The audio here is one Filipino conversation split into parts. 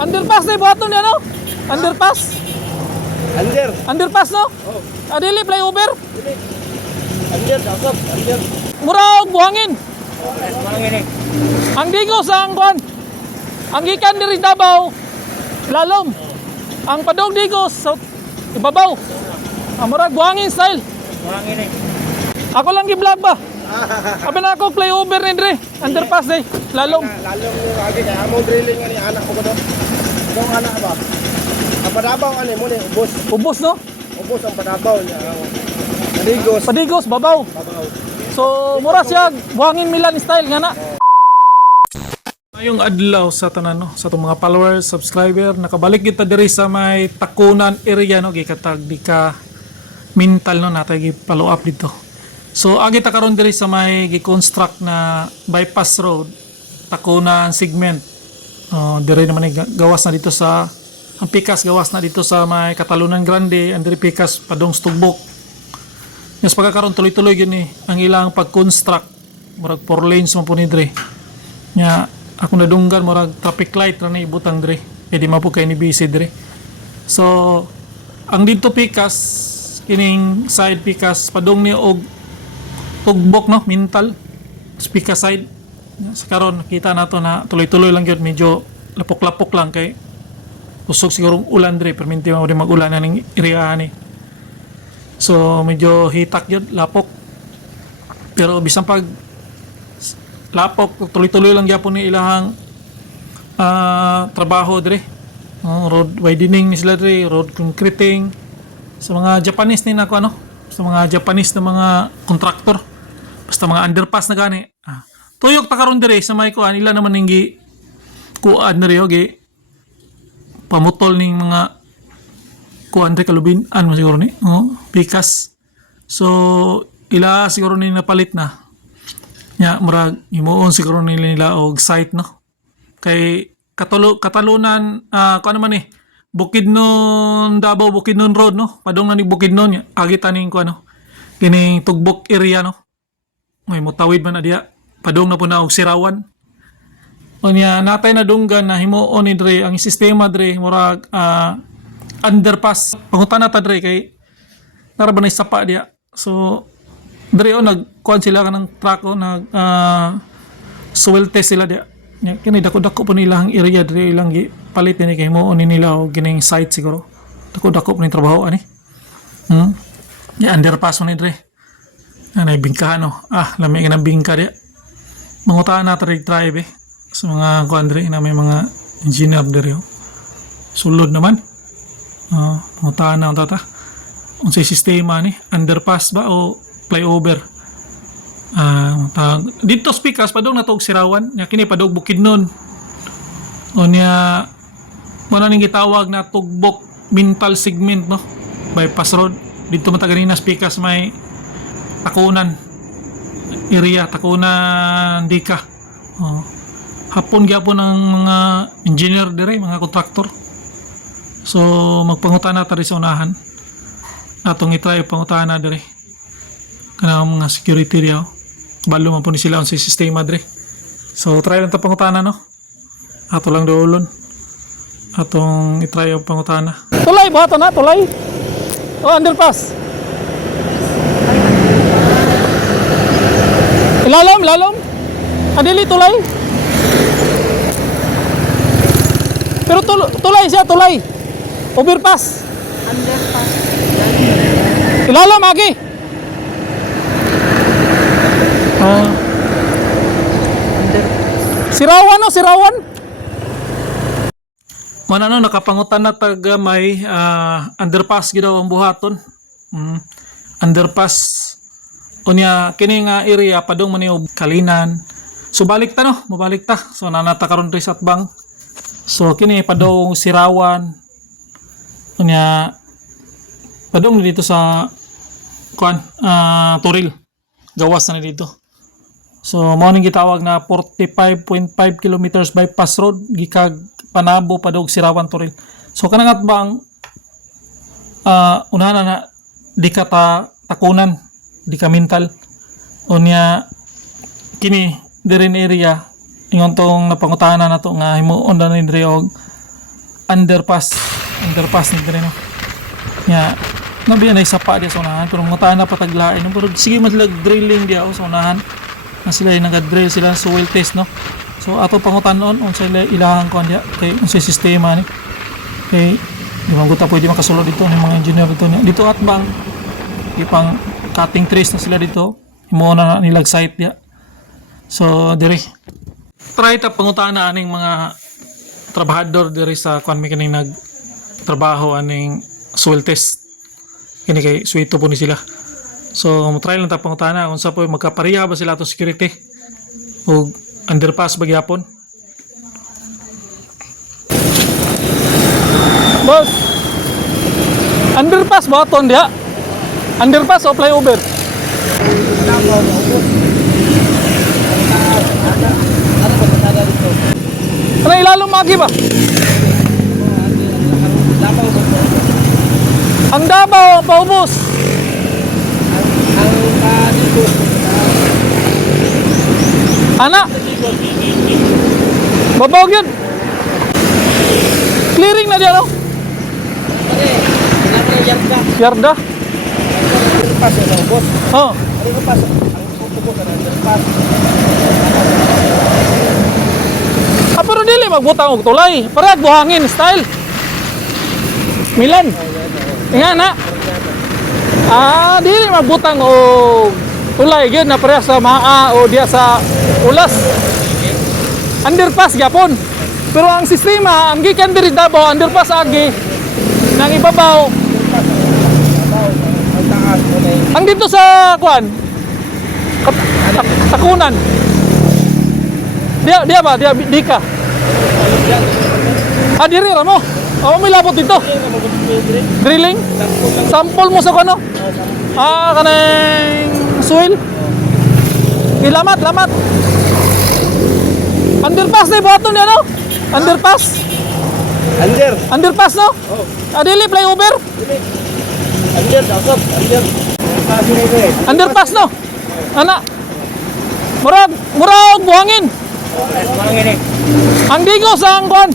Underpass na buhaton niya, no? Underpass. Underpass, no? Oh. Adili flyover. Under, dakop, under. Mura og buhangin. Buhangin eh. Ang digos ang kuan. Ang gikan diri Davao lalom. Ang padong digos sa ibabaw. Ang mura buhangin style. Buhangin eh. Ako lang gi-vlog ba? Abi na ako flyover ni diri. Underpass day. Lalom. Lalong yung agi kaya among drilling nga ni anak ko doon. Itong anak ba? Ang padabaw ano mo ni ubos. Ubos, no? Ubos ang padabaw niya. Padigos. Padigos babaw. Babaw. So mura siya buhangin Milan style nga na. Ngayong adlaw sa tanan, no, sa itong mga followers, subscriber, nakabalik kita diri sa may Takunan area, no, gikatag di ka mental, no, natay gi-follow up dito. So agi ta karon diri sa may gi-construct na bypass road, Takunan segment. Diri naman ni gawas na dito sa ang pikas gawas na dito sa may Katalunan Grande, and diri pikas padong Stugbok. Yes, pagkakaroon tuloy-tuloy yun eh, ang ilang pag-construct, murag 4 lanes man po ni diri. Nya ako nadunggan murag traffic light ra na ibutang diri. Pwede man po kay ni busy diri. So ang dito pikas kining side pikas padong ni og tugbok, no, mental pikas side. Sa karon kita nato na tuloy-tuloy lang gyud, medyo lapok-lapok lang kay usog siguro ulan diri, perminti mo mag-ulan na ning area ni. So medyo hitak yun, lapok. Pero bisan pag lapok, tuloy-tuloy lang gyapon ni ilahang trabaho dire. Road widening ni sila dire, road concreting. Sa mga Japanese ni nako ano, sa mga Japanese na mga contractor. Basta mga underpass na gani. Tuyok ta karon dire sa may kuan, ila naman ning gi kuan dire gi pamutol ning mga kuan re kalubin mo siguro ni pikas. So ila siguro ni napalit na nya murag himuon siguro nila og site, no, kay Katalunan kuan naman ni Bukidnon Davao, Bukidnon Road, no, padong na ni Bukidnon nya agi taning kuan, no, kining Tugbok area, no, may mutawid man na diya padong na po na og Sirawan. Unya natay na dunggan na himuon ni dre ang sistema dre murag underpass. Pangutan na ta dre kay naraban na sapa diya. So dre nagkuan sila kanang truck nag soil test sila diya. Kini dako-dako po nila ang area dre ilang palit ni kay himuon ni nila og gining site siguro. Dako-dako po ni trabaho ani. Ya underpass ni dre. Anay bingkahan, no. Lami nga ng bingka diya. Mangutaan na ta drive sa mga kuan dre na may mga engineer dre. Sulod naman. Pangutaan na tata. Unsay sistema ni underpass ba o flyover? Dito speakers padong natog Sirawan, nya kini padog Bukidnon. Unya mo na ning gitawag na Tugbok mental segment, no, bypass road. Dito mataganina speakers may Takunan area, Takunan Dika. Hapon gyapon ang mga engineer dire, mga kontraktor. So magpangutan na tari sa unahan. Atong itry pangutan na dire. Kana mga security diaw. Balo man po ni sila sa sistema dire. So try lang ta pangutan na, no. Ato lang doolon. Atong itry ang pangutan na. Tulay ba na, tulay? O underpass. Lalom. Adili tulay. Pero tulay siya, tulay. Overpass. Underpass. Ilalam agi. Sirawan, no, Sirawan. Manano nakapangutan na taga may underpass gid ang buhaton. Underpass. Unya kini nga area padong man og Kalinan. So balik ta, no, mabalik ta. So nanata karon ri sa Atbang. So kini padong Sirawan. Unya padong dito sa kuan Turil. Gawas na dito. So mao ning gitawag na 45.5 kilometers bypass road gikag Panabo padong Sirawan Turil. So kanang Atbang unahan na di ka Takunan, di ka mental. Unya kini dirin area ingon tong napangutanan nato nga himuon na ni diri og underpass ni dire no. Nya nabiya na isapa dia sa unahan pero mga na pataglain pero sige madlag drilling dia sa unahan. Na sila yung nag-drill sila soil test no. So ato pangutanon unsa sila ilahang kon dia kay unsa sistema ni. Kay di man guta pwede makasulod dito ng mga engineer dito niya. Dito at bang ipang cutting trees na sila dito. Imo na nilag site dia. So dire try ta pangutana aning mga trabahador dire sa kwan mi kining nagtrabaho aning soil test. Kini kay suito po ni sila. So mo try lang ta pangutana unsa po magkapareha ba sila to security o underpass ba gyapon. Boss, underpass ba aton dia? Underpass o flyover? Ano ilalong magi ba? Ang Davao, paubos. Anak. Babaw yun. Clearing na diyan, no? Yarda. Pas ya bos. Oh. Ano pas? Ang ubos na underpass. Pero dili magbutang og tulay. Para buhangin style. Milan. Nga na. Dili magbutang og tulay gyud na pareha sa maa o diya sa ulas. Underpass gyapon. Pero ang sistema, ang gikan diri Davao, underpass agi nang ibabaw. Ang dito sa kuan. Takunan. Dia ba? Dia dika. Diri ra mo. May labot dito. Drilling. Sample mo sa kuno. Kanang soil. Lamat. Underpass na ibuhaton niya, no? Underpass. Underpass, no? Dili flyover. Underpass, no? Ana. Murag buhangin. Ang digos ang kuan.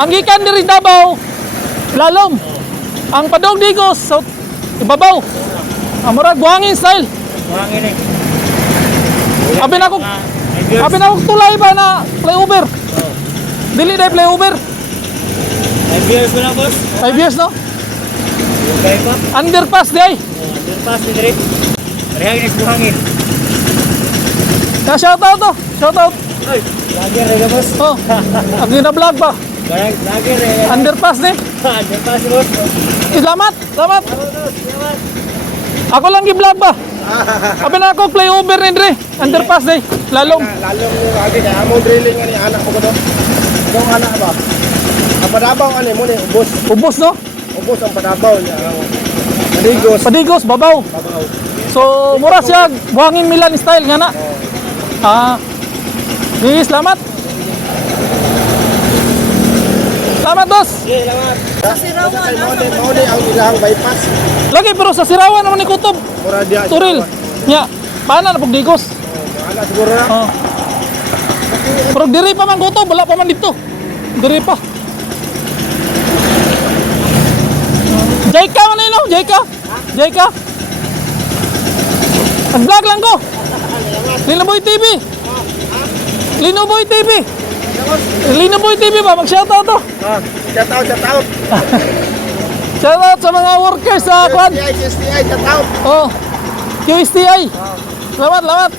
Ang gikan diri Davao lalom. Ang padong digos sa ibabaw. Ang murag buhangin style. Abi na ko tulay ba na flyover. Dili dai flyover. 5 years na boss. 5 years, no? Okay pa. Underpass day. Underpass ni dire. Parehang ni buhangin. Shout out to. Shout out. Ay, lager re boss. Oh. Agi na vlog ba? Lager re. Underpass ni. Underpass boss. Salamat. Ako lang gi-vlog ba? Abi na ako flyover ni dire. Underpass day. Lalong Yung agi kay amo drilling ni anak mo ko do. Yung anak ba? Ang padabaw ani mo ni ubos. ubos, no? Ubos ang padabaw niya. Maligos. Padigos, babaw. Babaw. So, mura siya buhangin Milan style nga na. Salamat. Salamat, boss. Okay, salamat. Sa Sirawan na ang ilang bypass. Lagi pero sa Sirawan naman ni Kutob. Mura dia. Turil. Nya, paano na pag digos? Ana siguro na. Pero diri pa man Kutob, wala pa man dito. Diri pa. Jaika man no? Jaika. Nag-vlog lang ko. Linoboy TV. Linoboy TV ba? Mag-shoutout to. Shout out. Shoutout sa mga workers sa kwan. STI, shout out. Oh. QSTI. Salamat.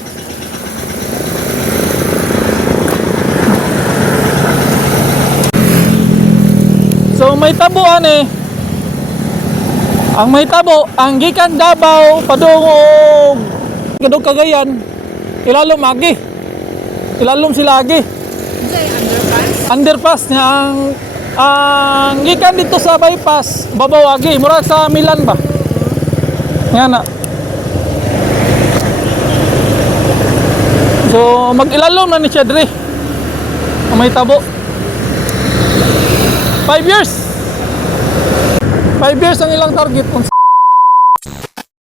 So may tabuan eh. Ang may tabo, ang gikan Davao padung kadung Cagayan. Ilalom sila agi. Underpass niya ang gikan dito sa bypass babaw agi mura sa Milan ba. Nga na. So mag-ilalom na ni siya diri. Ang may tabo. 5 years. 5 years ang ilang target.